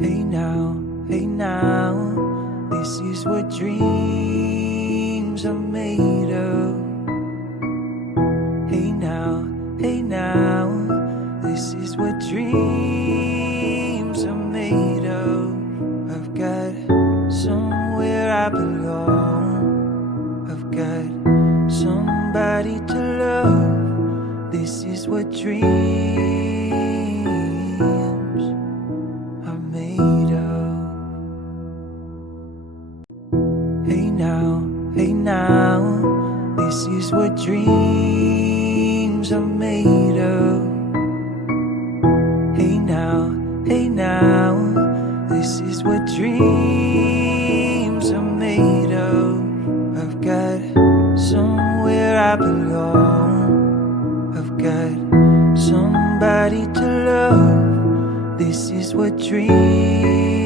Hey now, this is what dreams are made of. Hey now, this is what dreams are made of. I've got somewhere I belong. I've got somebody to love. This is what dreams are made of. Hey now, this is what dreams are made of. Hey now, this is what dreams are made of. I've got somewhere I belong. I've got somebody to love. This is what dreams